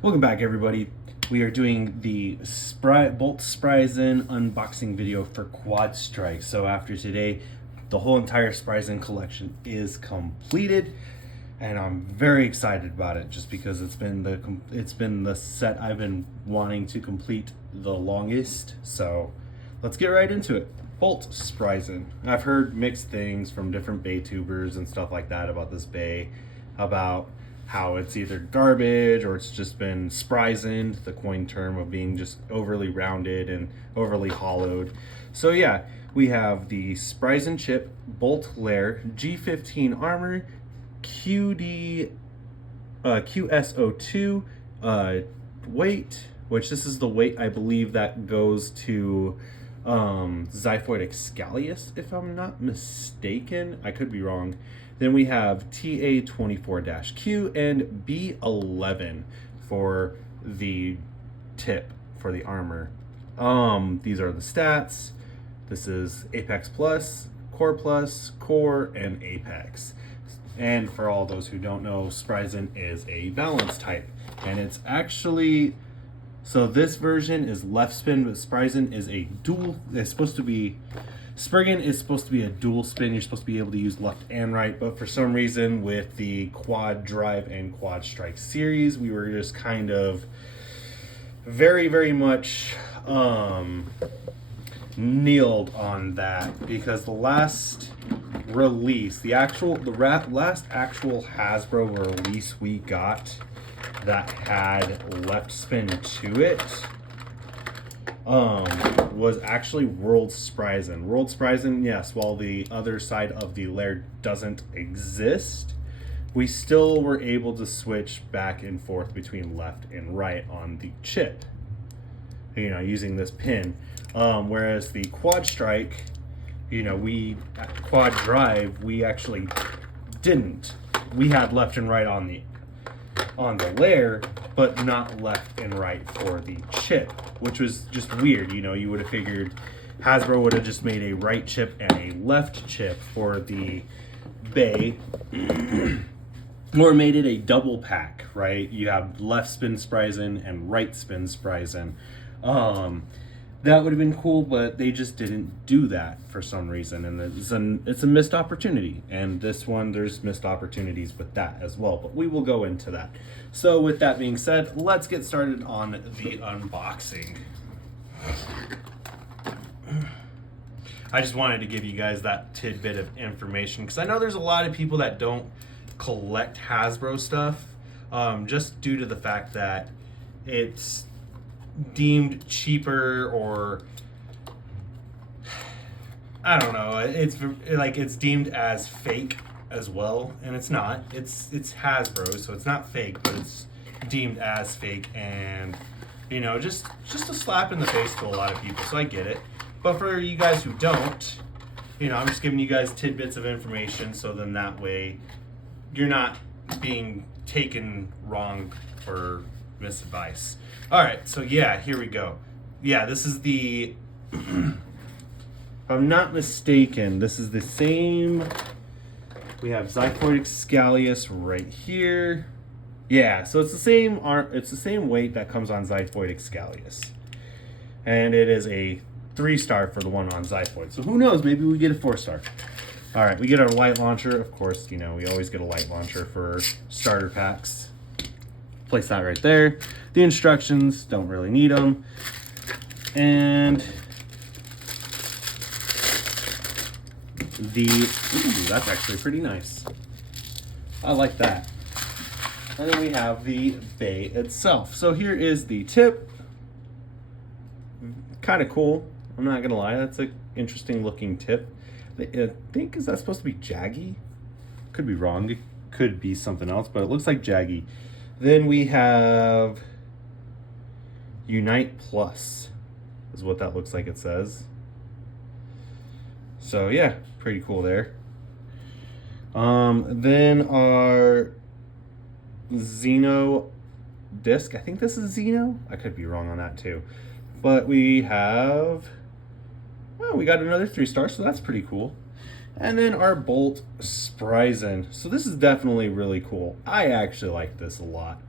Welcome back, everybody. We are doing the Bolt Spryzen unboxing video for Quad Strike. So after today, the whole entire Spryzen collection is completed, and I'm very excited about it just because it's been the set I've been wanting to complete the longest. So let's get right into it. Bolt Spryzen. I've heard mixed things from different bay tubers and stuff like that about this bay, about how it's either garbage or it's just been Spryzened, the coin term of being just overly rounded and overly hollowed. So yeah, we have the Spryzen chip, Bolt Lair, G15 armor, QSO2 weight, which this is the weight I believe that goes to Xiphoid Excalius, if I'm not mistaken. I could be wrong. Then we have TA24-Q and B11 for the tip for the armor. These are the stats. This is Apex Plus, Core, and Apex. And for all those who don't know, Spryzen is a balance type, and it's actually, so this version is left spin, but Spryzen is a dual. It's supposed to be, Spriggan is supposed to be a dual spin. You're supposed to be able to use left and right, but for some reason with the Quad Drive and Quad Strike series, we were just kind of very much kneeled on that, because the last release, last actual Hasbro release we got that had left spin to it was actually World Spryzen. World Spryzen, yes, while the other side of the layer doesn't exist, we still were able to switch back and forth between left and right on the chip, you know, using this pin. Whereas the Quad Strike, you know, Quad Drive, we actually didn't. We had left and right on the layer, but not left and right for the chip, which was just weird. You know, you would have figured Hasbro would have just made a right chip and a left chip for the bay, or made it a double pack, right? You have left spin Spryzen and right spin Spryzen. That would have been cool, but they just didn't do that for some reason, and it's a missed opportunity. And this one, there's missed opportunities with that as well, but we will go into that. So with that being said, let's get started on the unboxing. I just wanted to give you guys that tidbit of information, because I know there's a lot of people that don't collect Hasbro stuff, just due to the fact that it's deemed cheaper, or I don't know, it's deemed as fake as well, and it's not. It's Hasbro, so it's not fake, but it's deemed as fake, and you know, just a slap in the face to a lot of people. So I get it, but for you guys who don't, you know, I'm just giving you guys tidbits of information, so then that way you're not being taken wrong for misadvice. All right, so yeah, here we go. Yeah, this is the, if I'm not mistaken, this is the same. We have Xiphoid Excalius right here. Yeah, so it's the same it's the same weight that comes on Xiphoid Excalius, and it is a 3-star for the one on Xiphoid. So who knows? Maybe we get a 4-star. All right, we get our light launcher. Of course, you know, we always get a light launcher for starter packs. Place that right there. The instructions, don't really need them. And that's actually pretty nice. I like that. And then we have the bay itself. So here is the tip. Kind of cool. I'm not gonna lie, that's an interesting looking tip. I think, is that supposed to be jaggy? Could be wrong. It could be something else, but it looks like jaggy. Then we have Unite Plus, is what that looks like it says. So yeah, pretty cool there. Then our Xeno disc, I think this is Xeno. I could be wrong on that too. But we have, oh, we got another 3-star, so that's pretty cool. And then our Bolt Spryzen. So this is definitely really cool. I actually like this a lot.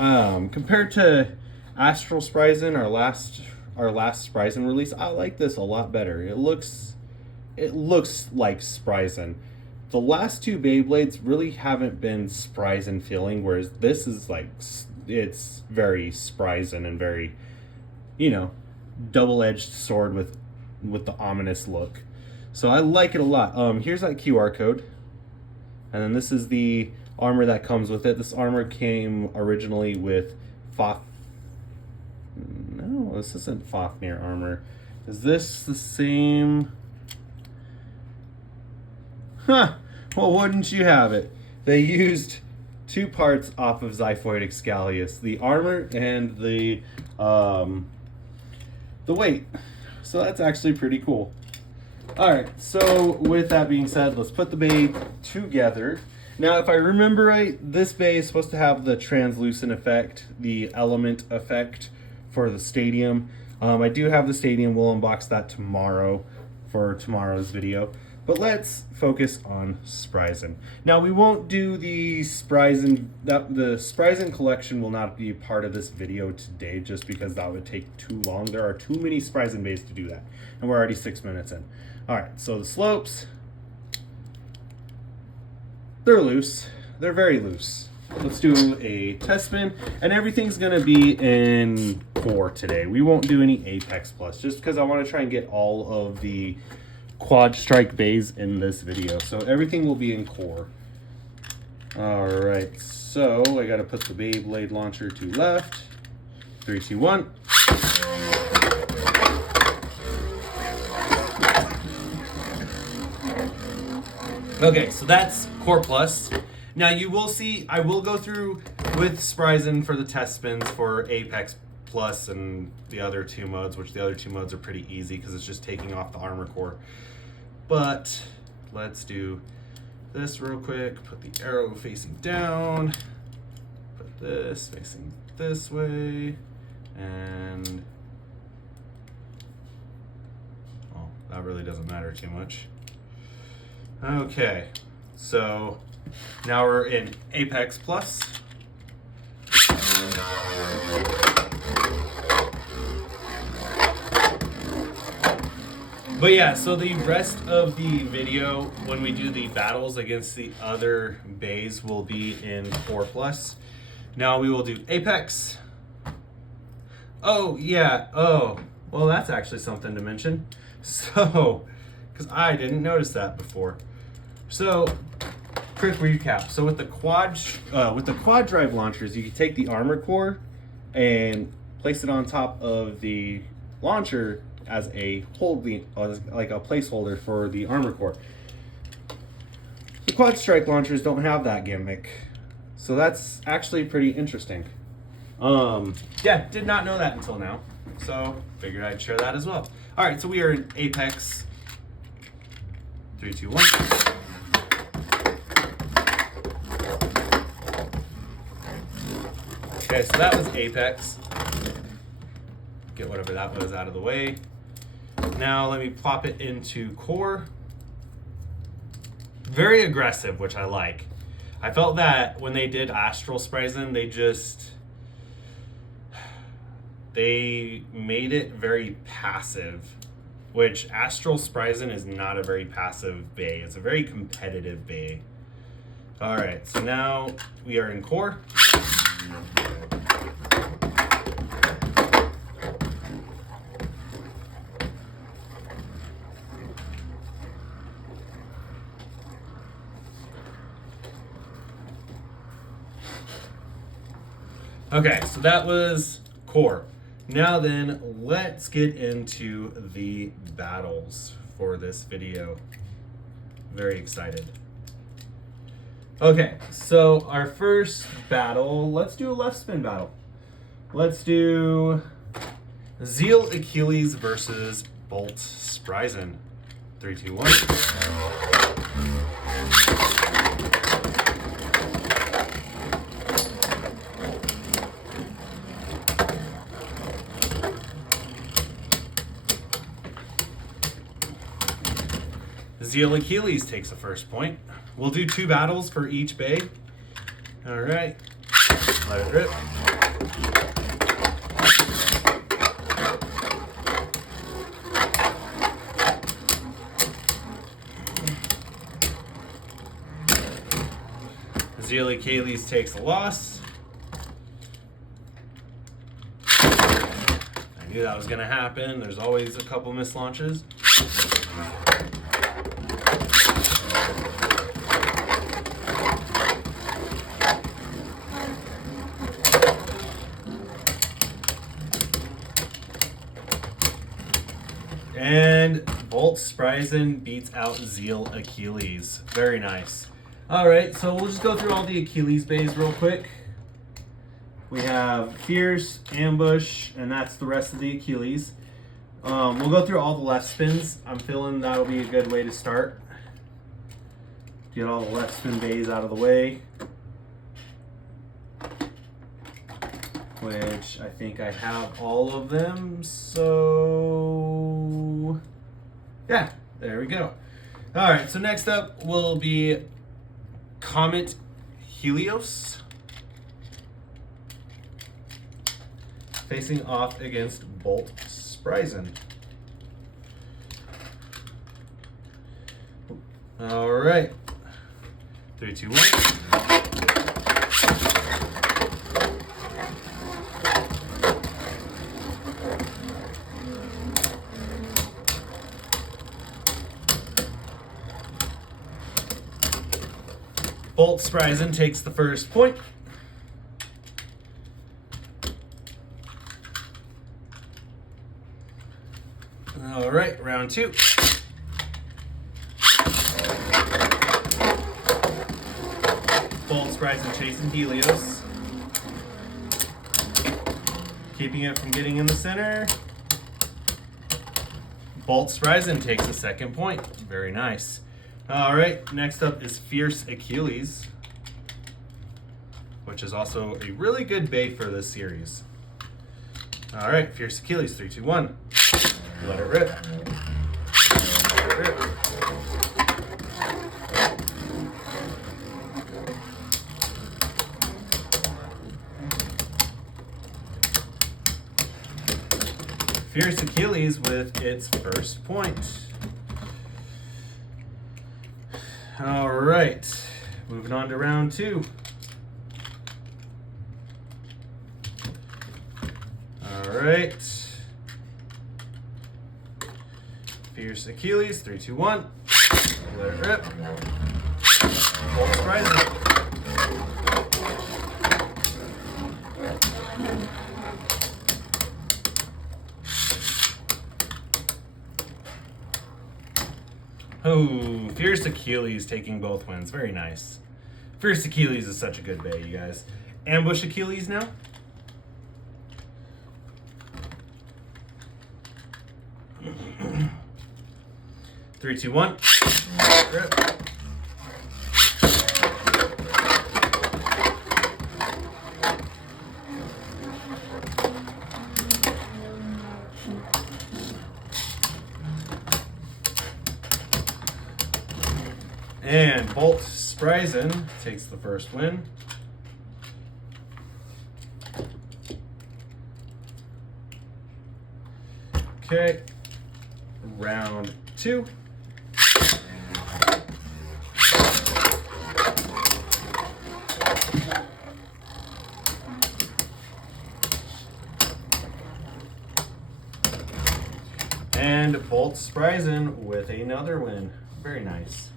Compared to Astral Spryzen, our last Spryzen release, I like this a lot better. It looks like Spryzen. The last two Beyblades really haven't been Spryzen feeling, whereas this is like, it's very Spryzen and very, double-edged sword with the ominous look. So I like it a lot. Here's that QR code, and then this is the armor that comes with it. This armor came originally with No, this isn't Fafnir armor. Is this the same? Huh. Well, wouldn't you have it? They used two parts off of Xiphoid Excalius, the armor and the weight. So that's actually pretty cool. Alright, so with that being said, let's put the bay together. Now, if I remember right, this bay is supposed to have the translucent effect, the element effect for the stadium. I do have the stadium. We'll unbox that tomorrow for tomorrow's video. But let's focus on Spryzen. Now, we won't do the Spryzen. The Spryzen collection will not be part of this video today, just because that would take too long. There are too many Spryzen bays to do that, and we're already 6 minutes in. All right, so the slopes, they're loose. They're very loose. Let's do a test spin, and everything's gonna be in core today. We won't do any Apex Plus, just because I want to try and get all of the quad strike bays in this video. So everything will be in core. All right, so I gotta put the Beyblade launcher to left. 3, 2, 1. Okay, so that's core plus. Now you will see, I will go through with Spryzen for the test spins for Apex Plus and the other two modes, which the other two modes are pretty easy because it's just taking off the armor core. But let's do this real quick. Put the arrow facing down. Put this facing this way. And, well, that really doesn't matter too much. Okay, so now we're in Apex Plus. But yeah, so the rest of the video, when we do the battles against the other bays, will be in 4+. Now we will do Apex. Oh, yeah. Oh, well, that's actually something to mention. So, because I didn't notice that before. So, quick recap. So with the quad drive launchers, you can take the armor core and place it on top of the launcher as a like a placeholder for the armor core. The quad strike launchers don't have that gimmick, so that's actually pretty interesting. Yeah, did not know that until now, so figured I'd share that as well. All right, so we are in Apex. 3, 2, 1. Okay, so that was Apex. Get whatever that was out of the way. Now let me plop it into core. Very aggressive, which I like. I felt that when they did Astral Spryzen, they made it very passive, which Astral Spryzen is not a very passive bay. It's a very competitive bay. All right, so now we are in core. Okay, so that was core. Now then, let's get into the battles for this video. Very excited. Okay, so our first battle, let's do a left spin battle. Let's do Zeal Achilles versus Bolt Spryzen. 3, 2, 1. Zeal Achilles takes the first point. We'll do 2 battles for each bay. All right, let it rip. Zeal Achilles takes the loss. I knew that was going to happen. There's always a couple missed launches. And Bolt Spryzen beats out Zeal Achilles. Very nice. All right, so we'll just go through all the Achilles bays real quick. We have Fierce, Ambush, and that's the rest of the Achilles. We'll go through all the left spins. I'm feeling that'll be a good way to start. Get all the left spin bays out of the way. Which I think I have all of them, so yeah, there we go. All right, so next up will be Comet Helios facing off against Bolt Spryzen. All right, 3, 2, 1. Bolt Spryzen takes the first point. All right, round 2. Bolt Spryzen chasing Helios. Keeping it from getting in the center. Bolt Spryzen takes the second point. Very nice. All right, next up is Fierce Achilles, which is also a really good bay for this series. All right, Fierce Achilles, 3, 2, 1. Let it rip. Let it rip. Fierce Achilles with its first point. All right, moving on to round 2. All right. Fierce Achilles, 3, 2, 1. Let it rip. Bolt Spryzen. Oh, Fierce Achilles taking both wins. Very nice. Fierce Achilles is such a good bay, you guys. Ambush Achilles now. Three, two, one. Rip. And Bolt Spryzen takes the first win. Okay, round 2. And Bolt Spryzen with another win. Very nice.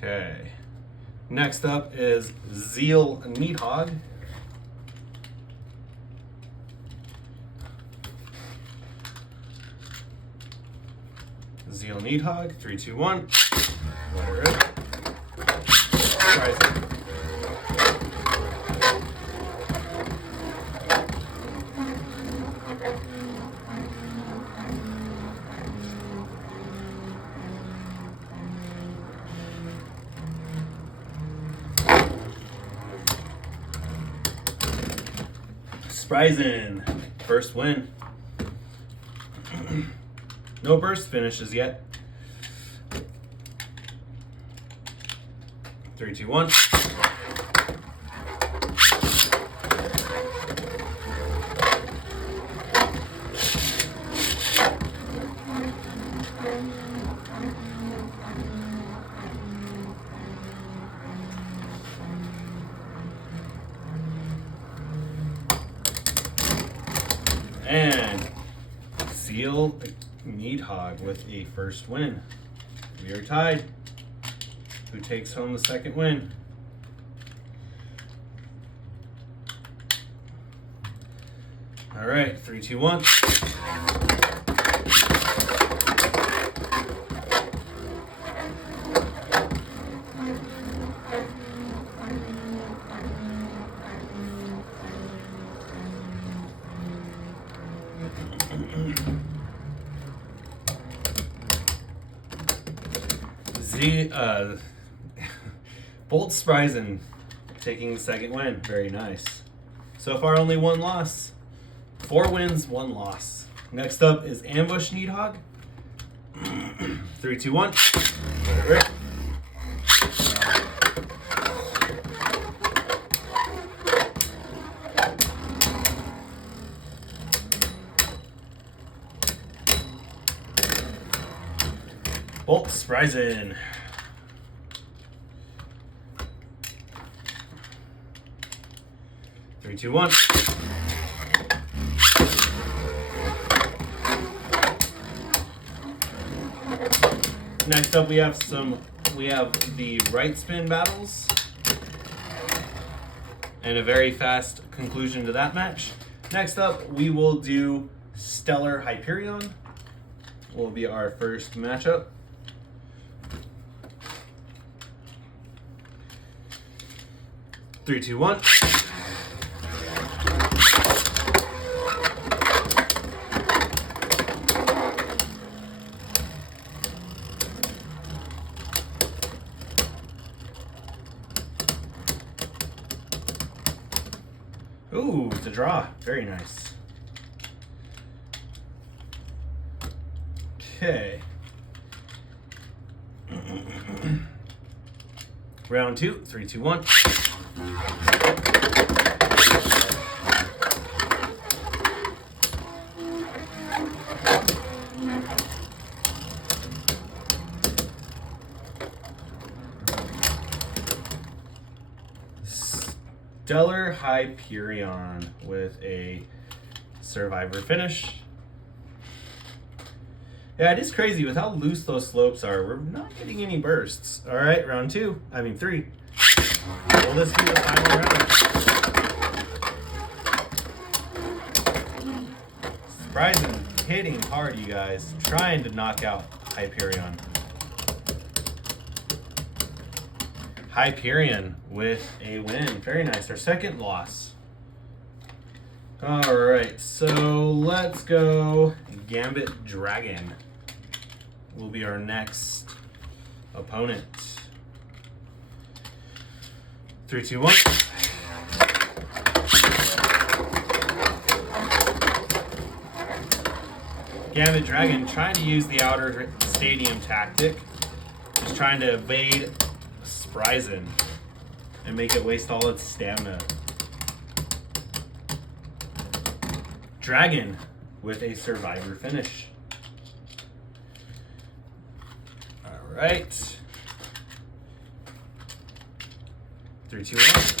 Okay. Next up is Zeal Needhog. Zeal Needhog, 3, 2, 1. Let it rip. Spryzen. Spryzen, first win. No burst finishes yet. 3, 2, 1. And Seal Needhog with a first win. We are tied. Who takes home the second win? All right, 3, 2, 1. Bolt Spryzen taking the second win. Very nice. So far, only one loss. 4 wins, 1 loss. Next up is Ambush Needhog. 3, 2, 1. Right. Bolt Spryzen. 3, 2, 1. Next up we have the right spin battles. And a very fast conclusion to that match. Next up we will do Stellar Hyperion. Will be our first matchup. Three, two, one. Ooh, it's a draw. Very nice. Okay. Round 2, 3, 2, 1. Stellar Hyperion with a survivor finish. Yeah, it is crazy with how loose those slopes are. We're not getting any bursts. All right, round 3. Will this be the final round? Spryzen hitting hard, you guys. Trying to knock out Hyperion. Hyperion with a win. Very nice. Our second loss. All right, so let's go Gambit Dragon. Will be our next opponent. 3, 2, 1. Gambit Dragon trying to use the outer stadium tactic. Just trying to evade Spryzen and make it waste all its stamina. Dragon with a survivor finish. All right. 3, 2, 1.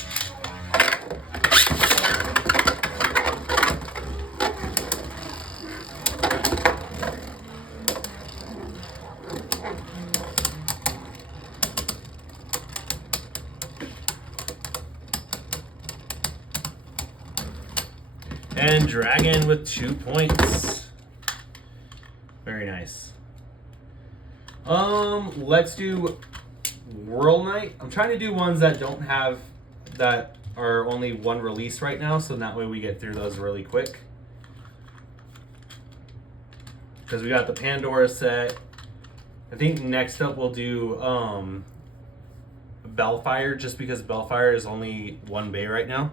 And Dragon with 2 points. Very nice. Let's do Whirl Knight. I'm trying to do ones that don't have, that are only one release right now, so that way we get through those really quick. Because we got the Pandora set. I think next up we'll do Bellfire, just because Bellfire is only 1 bay right now.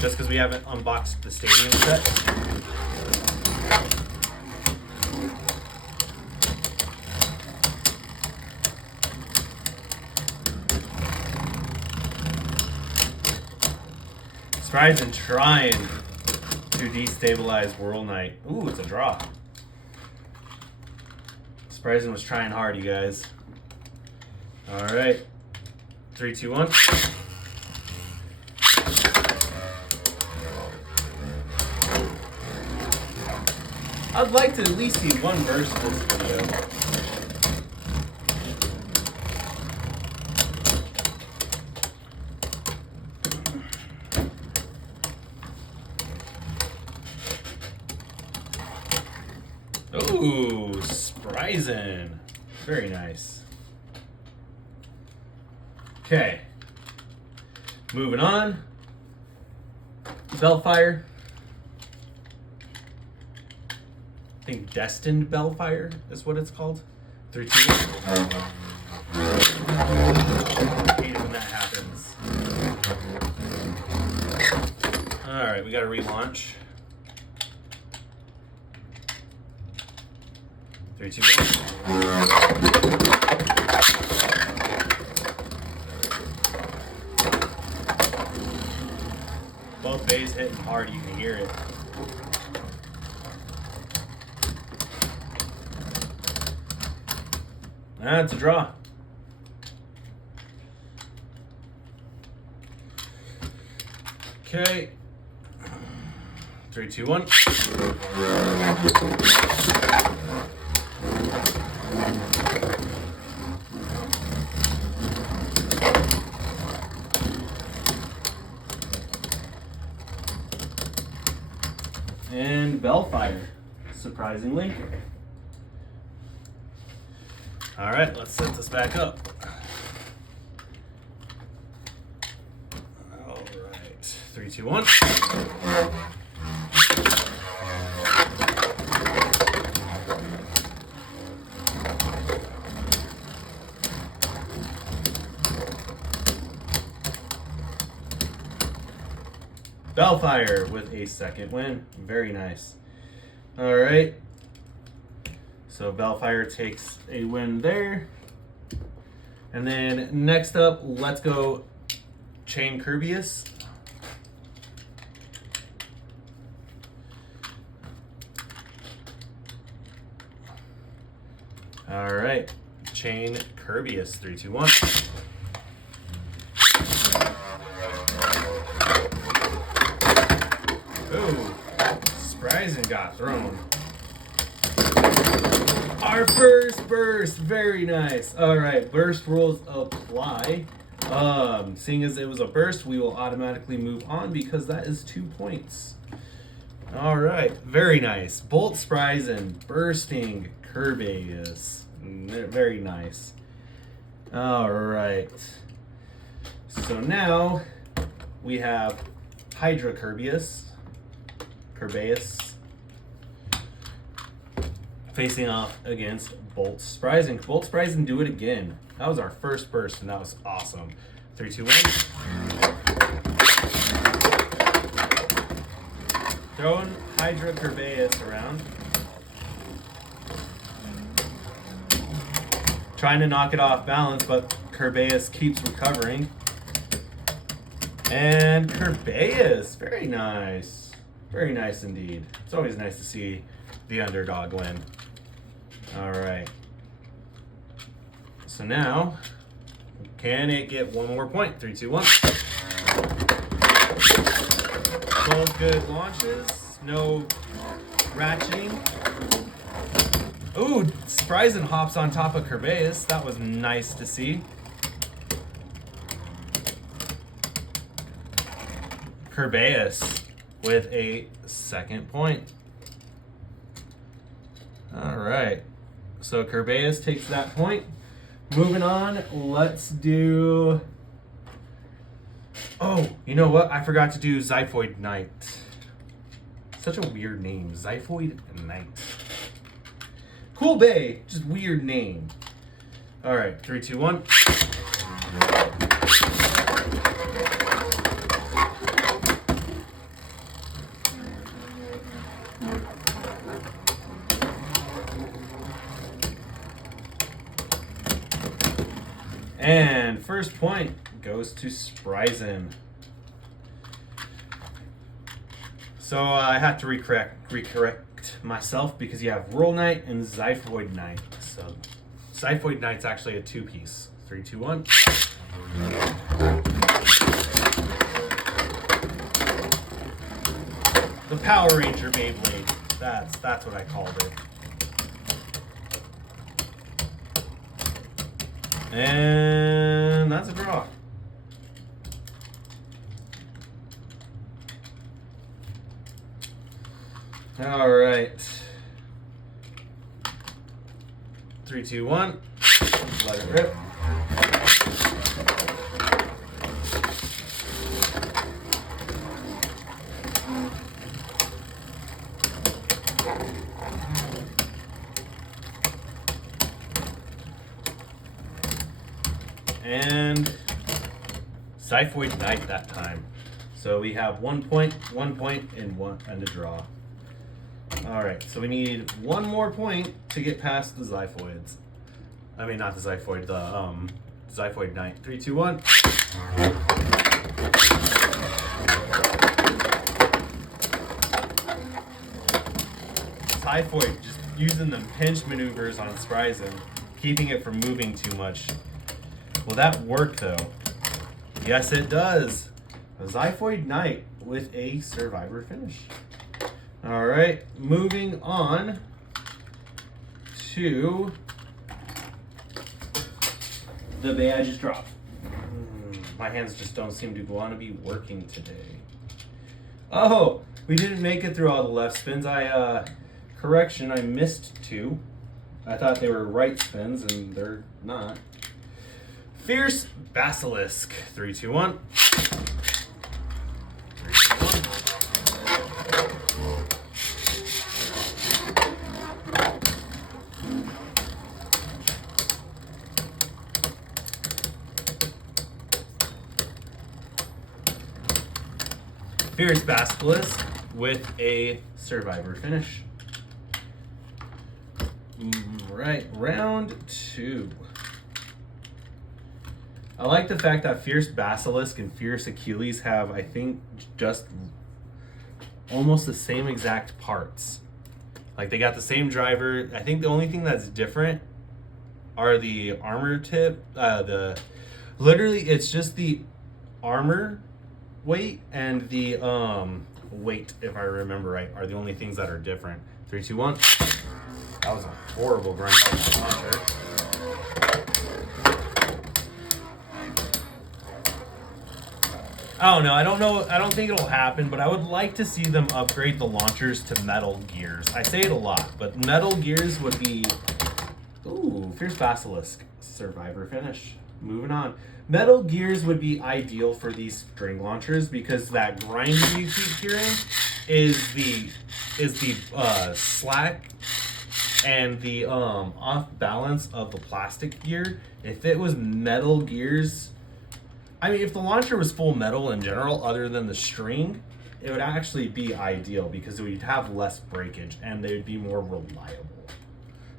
Just because we haven't unboxed the stadium set. Spryzen trying to destabilize Whirl Knight. Ooh, it's a draw. Spryzen was trying hard, you guys. All right. 3, 2, 1. I'd like to at least see one burst in this video. Ooh, Spryzen. Very nice. Okay. Moving on. Bellfire. I think Destined Bellfire is what it's called. 3, 2, 1. I hate it when that happens. Alright, we got to relaunch. 3, 2, 1. Both bays hitting hard, you can hear it. That's a draw. Okay. 3, 2, 1. And Bellfire, surprisingly. All right, let's set this back up. All right, 3, 2, 1. Bellfire with a second win. Very nice. All right. So Bellfire takes a win there. And then next up, let's go Chain Kirbyus. All right. Chain Kirbyus. 3, 2, 1. Ooh, Spryzen got thrown. Our first burst, very nice. All right, burst rules apply. Seeing as it was a burst, we will automatically move on because that is 2 points. All right, very nice. Bolt Spryzen, bursting Kirbyus, very nice. All right, so now we have Hydra Kirbyus. Facing off against Bolt Spryzen. Bolt Spryzen, do it again. That was our first burst, and that was awesome. 3, 2, 1. Throwing Hydra Kirbyus around. Trying to knock it off balance, but Kirbyus keeps recovering. And Kirbyus, very nice. Very nice indeed. It's always nice to see the underdog win. All right. So now, can it get one more point? 3, 2, 1. Both good launches. No ratcheting. Ooh, Spryzen hops on top of Kirbyus. That was nice to see. Kirbyus with a second point. All right. So Kirbyus takes that point. Moving on, let's do... Oh, you know what? I forgot to do Zyphoid Knight. Such a weird name. Zyphoid Knight. Cool Bay, just weird name. All right, 3, 2, 1. And first point goes to Spryzen. So I have to recorrect myself because you have Roll Knight and Xiphoid Knight. So Xiphoid Knight's actually a 2-piece. 3, 2, 1. The Power Ranger Beyblade. That's what I called it. And that's a draw. All right. 3, 2, 1. Let it rip. And Xiphoid Knight that time. So we have 1 point, and a draw. All right, so we need one more point to get past the Xiphoids. I mean, not the Xiphoid, the Xiphoid Knight. 3, 2, 1. Xiphoid just using the pinch maneuvers on Spryzen, keeping it from moving too much. Will that work though? Yes, it does. A Xiphoid Knight with a survivor finish. All right, moving on to the bay I just dropped. My hands just don't seem to want to be working today. Oh, we didn't make it through all the left spins. Correction, I missed 2. I thought they were right spins, and they're not. Fierce Basilisk. 3, 2, 1. 3, 2, 1. Fierce Basilisk with a survivor finish. Right, round 2. I like the fact that Fierce Basilisk and Fierce Achilles have, I think, just almost the same exact parts. Like, they got the same driver. I think the only thing that's different are the armor tip. Literally, it's just the armor weight and the weight, if I remember right, are the only things that are different. 3, 2, 1. That was a horrible grind by the launcher. I don't know. I don't think it'll happen, but I would like to see them upgrade the launchers to metal gears. I say it a lot, but metal gears would be... Ooh, Fierce Basilisk. Survivor finish. Moving on. Metal gears would be ideal for these string launchers because that grinding you keep hearing is the slack and the off balance of the plastic gear. If it was metal gears, I mean, if the launcher was full metal in general, other than the string, it would actually be ideal because we'd have less breakage and they would be more reliable.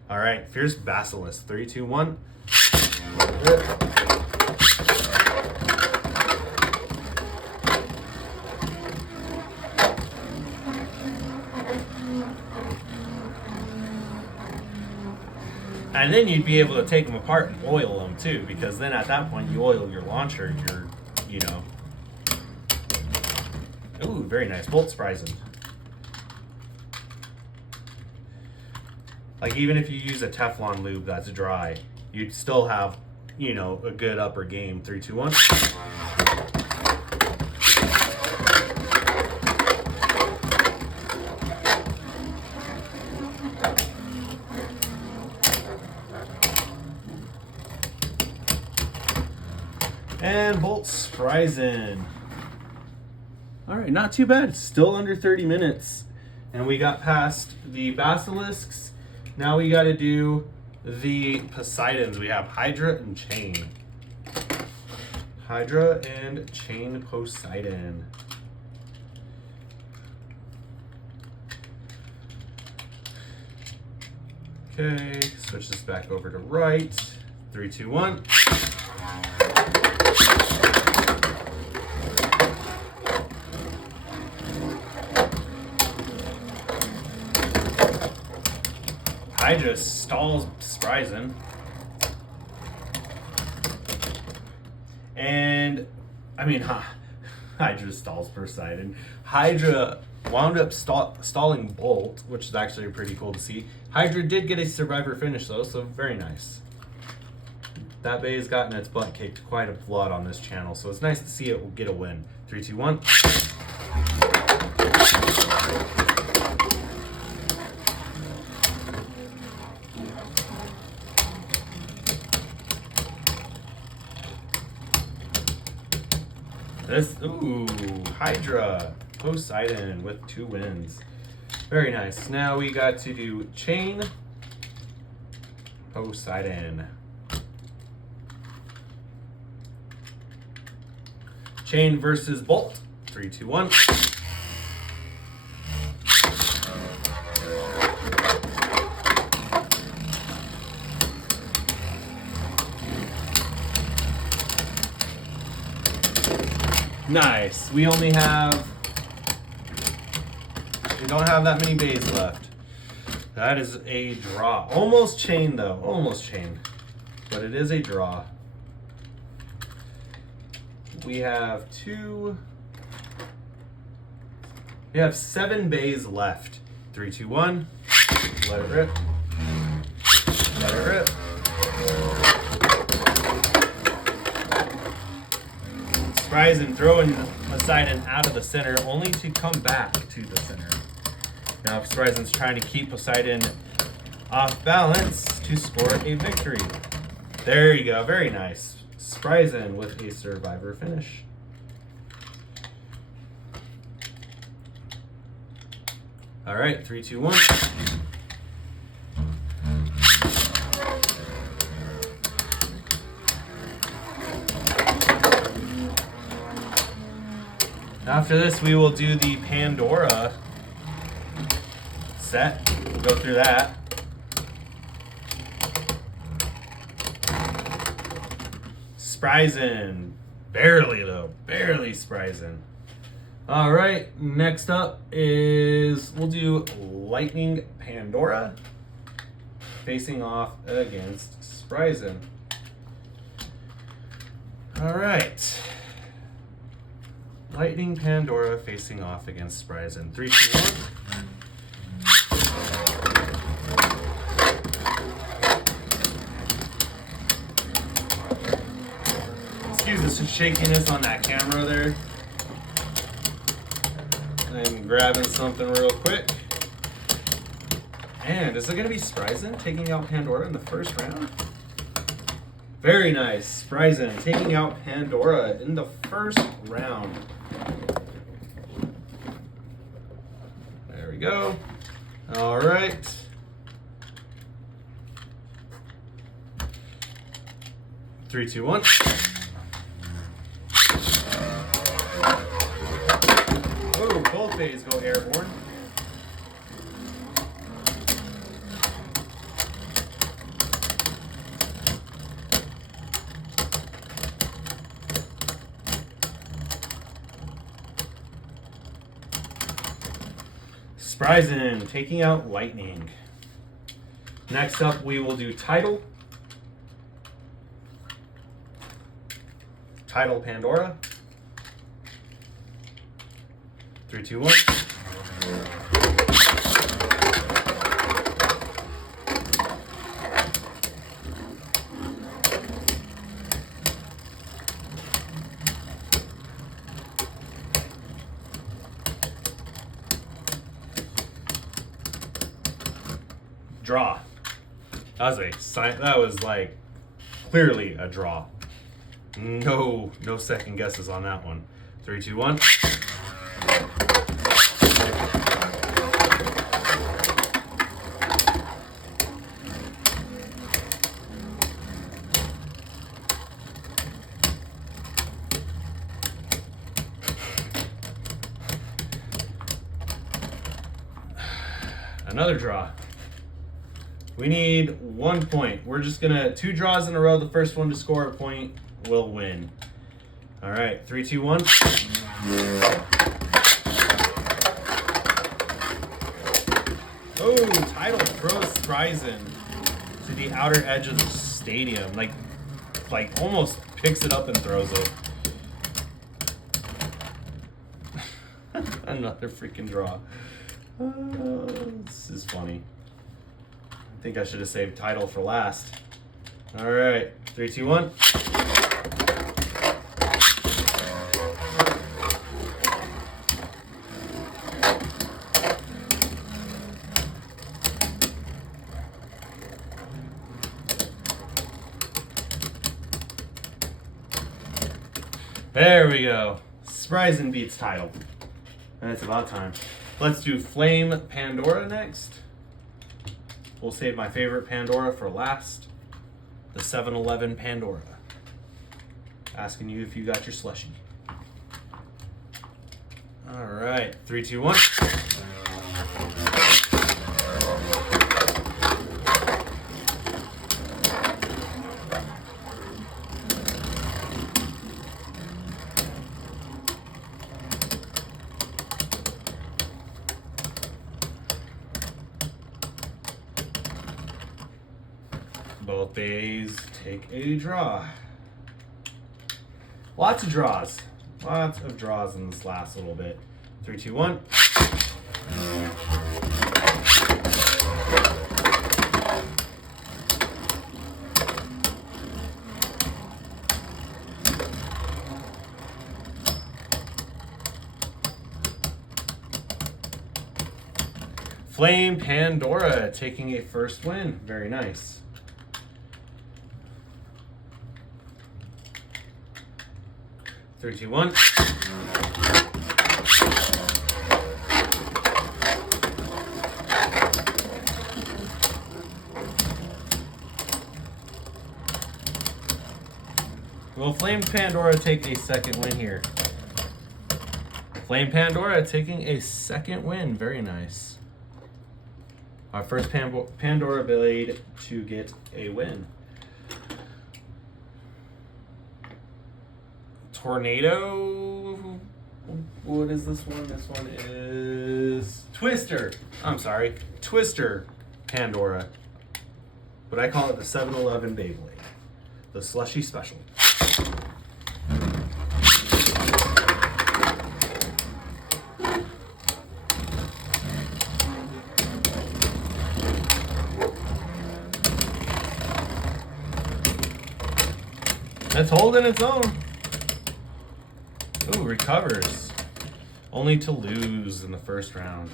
All right, Fierce Basilisk. 3, 2, 1. And then you'd be able to take them apart and oil them too, because then at that point you oil your launcher, Ooh, very nice. Bolt Spryzen. Like, even if you use a Teflon lube that's dry, you'd still have, a good upper game. 3, 2, 1. And Bolt Spryzen. All right, not too bad. Still under 30 minutes. And we got past the Basilisks. Now we got to do the Poseidons. We have Hydra and Chain. Hydra and Chain Poseidon. Okay, switch this back over to right. 3, 2, 1. Hydra stalls Spryzen. And, I mean, Hydra stalls Poseidon. Hydra wound up stalling Bolt, which is actually pretty cool to see. Hydra did get a survivor finish, though, so very nice. That Bay has gotten its butt kicked quite a lot on this channel, so it's nice to see it get a win. 3, 2, 1. Hydra, Poseidon with 2 wins. Very nice. Now we got to do Chain, Poseidon. Chain versus Bolt. 3, 2, 1. Nice. We don't have that many bays left. That is a draw. Almost chain though. Almost chain. But it is a draw. We have 7 bays left. 3, 2, 1. Let it rip. Let it rip. Spryzen throwing Poseidon out of the center, only to come back to the center. Now Spryzen's trying to keep Poseidon off balance to score a victory. There you go, very nice. Spryzen with a survivor finish. All right, 3, 2, 1. After this, we will do the Pandora set. We'll go through that. Spryzen. Barely, though. Barely Spryzen. All right, next up is we'll do Lightning Pandora facing off against Spryzen. All right. Lightning Pandora facing off against Spryzen. 3, 2, 1. Excuse the shakiness on that camera there. I'm grabbing something real quick. And is it going to be Spryzen taking out Pandora in the first round? Very nice. Spryzen taking out Pandora in the first round. There we go. All right. Three, two, one. Oh, both bays go airborne. Spryzen taking out Lightning. Next up, we will do Tidal. Tidal Pandora. 3, 2, 1. Draw. That was like clearly a draw. No second guesses on that one. 3, 2, 1. Another draw. We need 1 point. We're just gonna 2 draws in a row. The first one to score a point will win. All right, 3, 2, 1. Oh, title throws Spryzen to the outer edge of the stadium. Like almost picks it up and throws it. Another freaking draw. This is funny. I think I should have saved title for last. All right, 3, 2, 1. There we go. Spryzen beats title. And it's about time. Let's do Flame Pandora next. We'll save my favorite Pandora for last. The 7-Eleven Pandora. Asking you if you got your slushie. All right, 3, 2, 1. Both bays take a draw. Lots of draws. Lots of draws in this last little bit. 3, 2, 1. Flame Pandora taking a first win. Very nice. 3, 2, 1. Will Flame Pandora take a second win here? Flame Pandora taking a second win. Very nice. Our first Pandora Blade to get a win. Tornado. What is this one? This one is Twister. I'm sorry, Twister Pandora. But I call it the 7-Eleven Beyblade, the slushy special. It's holding its own. Ooh, recovers. Only to lose in the first round.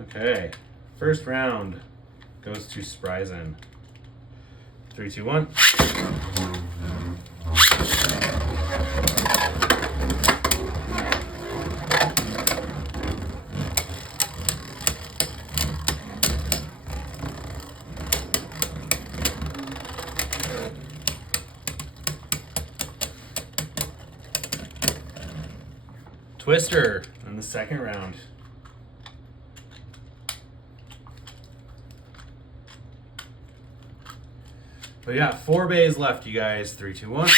Okay. First round goes to Spryzen. 3, 2, 1. Twister in the second round. But yeah, 4 bays left, you guys. 3, 2, 1.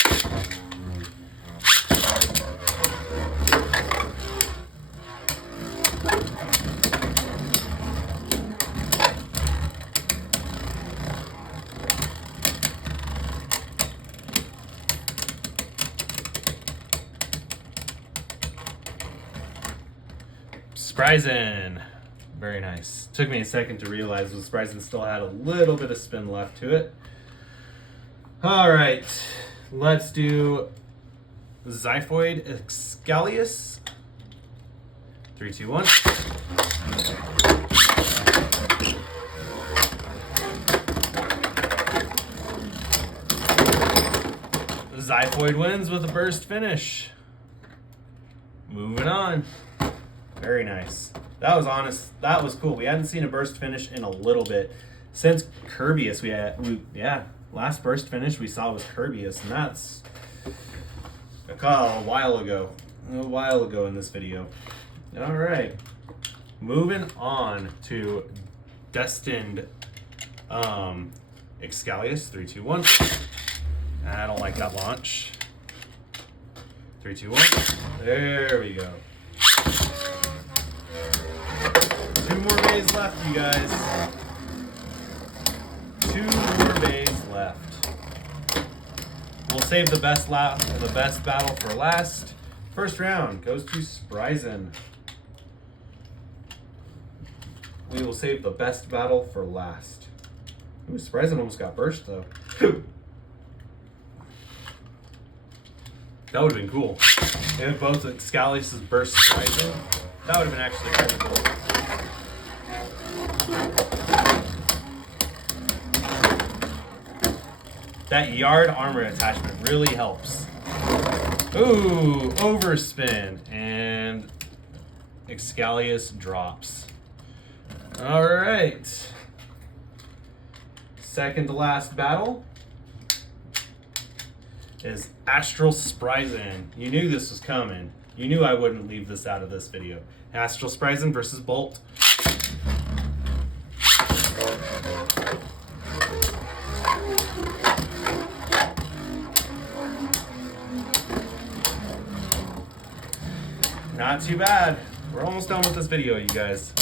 Spryzen. Very nice. Took me a second to realize that Spryzen still had a little bit of spin left to it. All right, let's do Xiphoid Excalius. 3, 2, 1. Xiphoid wins with a burst finish. Moving on. Very nice. That was honest. That was cool. We hadn't seen a burst finish in a little bit since Kirbyus. Last burst finish we saw was Kirbyus, and that's a while ago. A while ago in this video. All right. Moving on to Destined Excalius. 3, 2, 1. I don't like that launch. 3, 2, 1. There we go. 2 more bays left, you guys. 2 more bays left. We'll save the best battle for last. First round goes to Spryzen. We will save the best battle for last. Ooh, Spryzen almost got burst though. That would have been cool. If both Scalius' burst Spryzen, that would have been actually kind of cool. That yard armor attachment really helps. Ooh, overspin, and Excalius drops. All right. Second to last battle is Astral Spryzen. You knew this was coming. You knew I wouldn't leave this out of this video. Astral Spryzen versus Bolt. Not too bad. We're almost done with this video, you guys.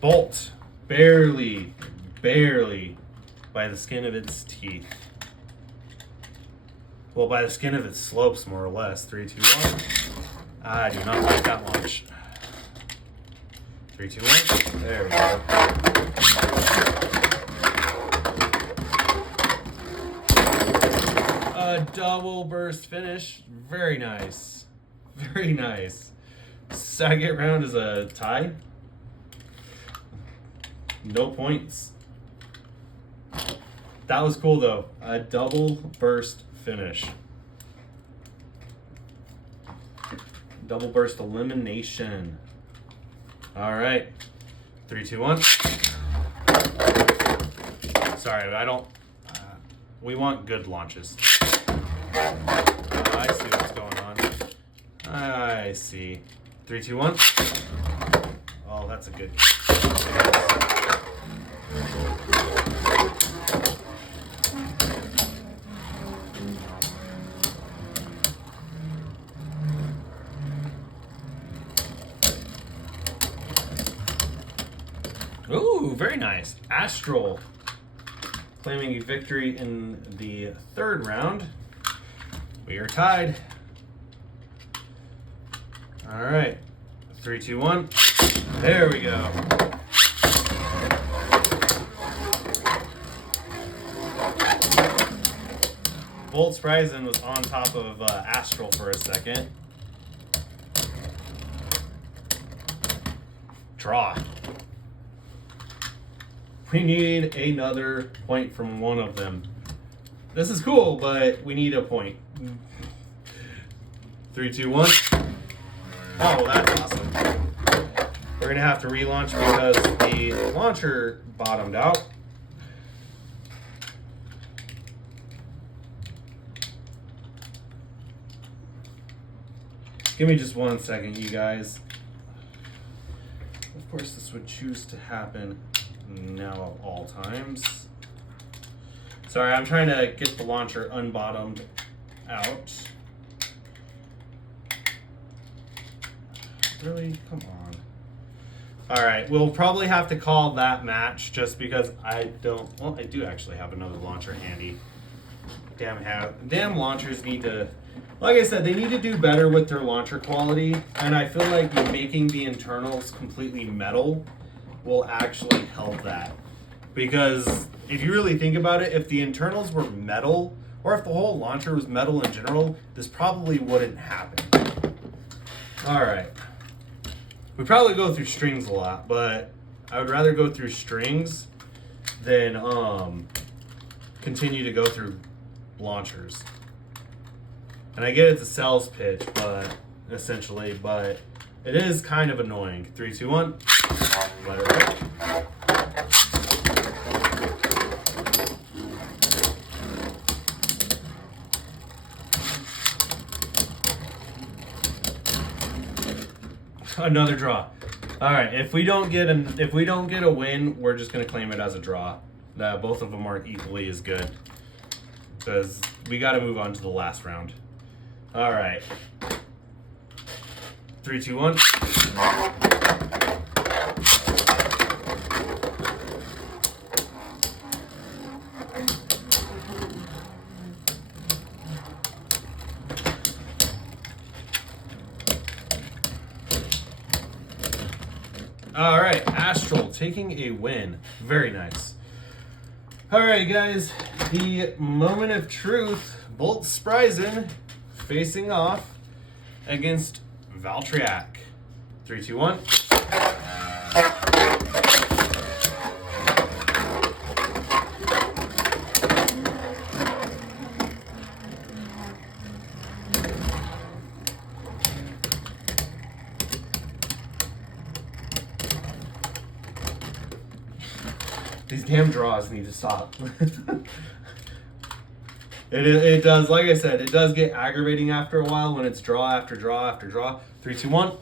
Bolt, barely by the skin of its teeth. Well, by the skin of its slopes, more or less. 3, 2, 1. I do not like that launch. 3, 2, 1. There we go. A double burst finish. Very nice. Very nice. Second round is a tie. No points. That was cool though. A double burst finish. Double burst elimination. All right. 3, 2, 1. Sorry, I don't. We want good launches. I see what's going on. I see. 3, 2, 1. Oh, that's a good. Ooh, very nice. Astral claiming a victory in the third round. We are tied. All right. 3, 2, 1. There we go. Bolt Spryzen was on top of Astral for a second. Draw. We need another point from one of them. This is cool, but we need a point. 3, 2, 1. Oh, that's awesome. We're going to have to relaunch because the launcher bottomed out. Give me just 1 second, you guys. Of course, this would choose to happen now of all times. Sorry, I'm trying to get the launcher unbottomed out. Really? Come on. All right, we'll probably have to call that match just because I don't. Well, I do actually have another launcher handy. Damn launchers need to. Like I said, they need to do better with their launcher quality, and I feel like making the internals completely metal will actually help that. Because if you really think about it, if the internals were metal, or if the whole launcher was metal in general, this probably wouldn't happen. All right. We probably go through strings a lot, but I would rather go through strings than continue to go through launchers. And I get it's a sales pitch, but essentially, but it is kind of annoying. 3, 2, 1. Let it rip. Another draw. All right, if we don't get a win, we're just gonna claim it as a draw. Both of them aren't equally as good because we got to move on to the last round. All right. 3, 2, 1. All right, Astral taking a win. Very nice. All right, guys, the moment of truth. Bolt Spryzen facing off against Valtryek. 3, 2, 1. These damn draws need to stop. It does, like I said, it does get aggravating after a while when it's draw after draw after draw. 3, 2, 1.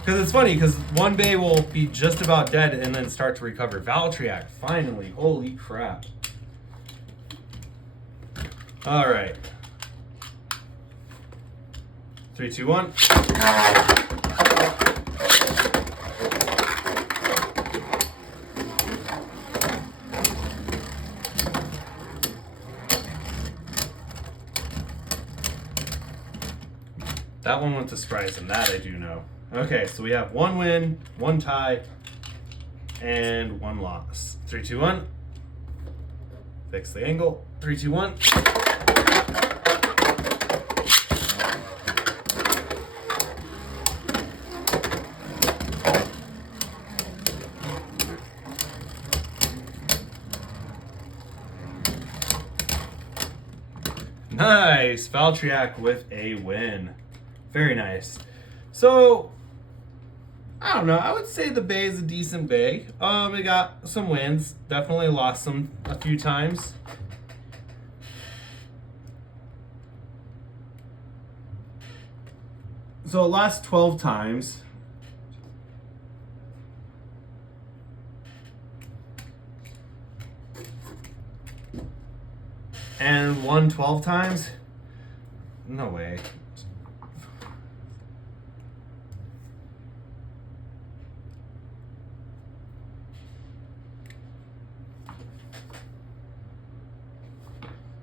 Because it's funny, because one bay will be just about dead and then start to recover. Valtryek, finally. Holy crap. All right. 3, 2, 1. That one went to Spryzen, that I do know. Okay, so we have 1 win, 1 tie, and 1 loss. 3, 2, 1. Fix the angle. 3, 2, 1. Nice, Valtryek with a win. Very nice. So, I don't know. I would say the bay is a decent bay. It got some wins. Definitely lost some a few times. So it lost 12 times. And won 12 times? No way.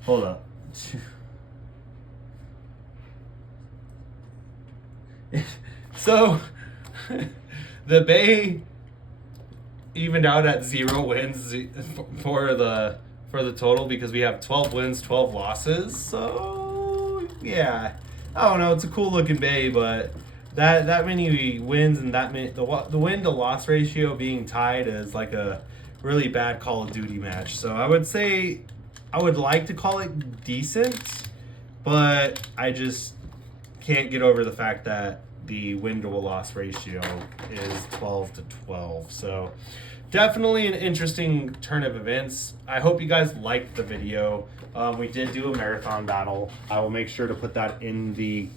Hold up. So, the bay evened out at 0 wins for the total because we have 12 wins, 12 losses. So, yeah. I don't know. It's a cool looking bay, but that many wins and that many the win to loss ratio being tied is like a really bad Call of Duty match. So I would say I would like to call it decent, but I just can't get over the fact that the win to a loss ratio is 12 to 12. So definitely an interesting turn of events. I hope you guys liked the video. We did do a marathon battle. I will make sure to put that in the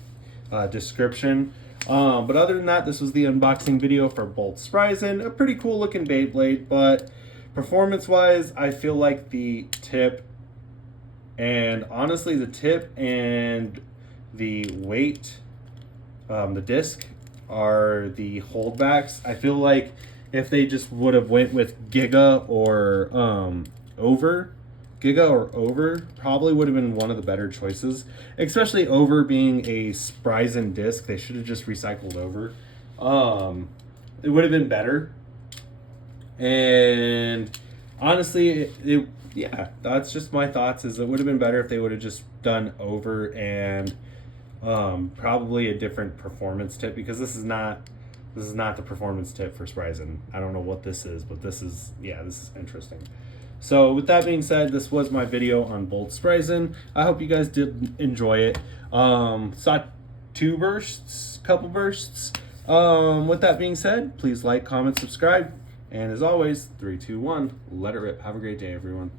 description. But other than that, this was the unboxing video for Bolt Spryzen. A pretty cool looking Beyblade, but performance-wise, I feel like the tip and honestly the tip and the weight, the disc, are the holdbacks. I feel like if they just would have went with Giga or Over probably would have been one of the better choices, especially Over being a Spryzen disc. They should have just recycled Over. It would have been better. And honestly, yeah, that's just my thoughts. Is it would have been better if they would have just done Over and probably a different performance tip, because this is not the performance tip for Spryzen. I don't know what this is, but this is interesting. So with that being said, this was my video on Bolt Spryzen. I hope you guys did enjoy it. Saw couple bursts. With that being said, please like, comment, subscribe. And as always, 3, 2, 1, let it rip. Have a great day, everyone.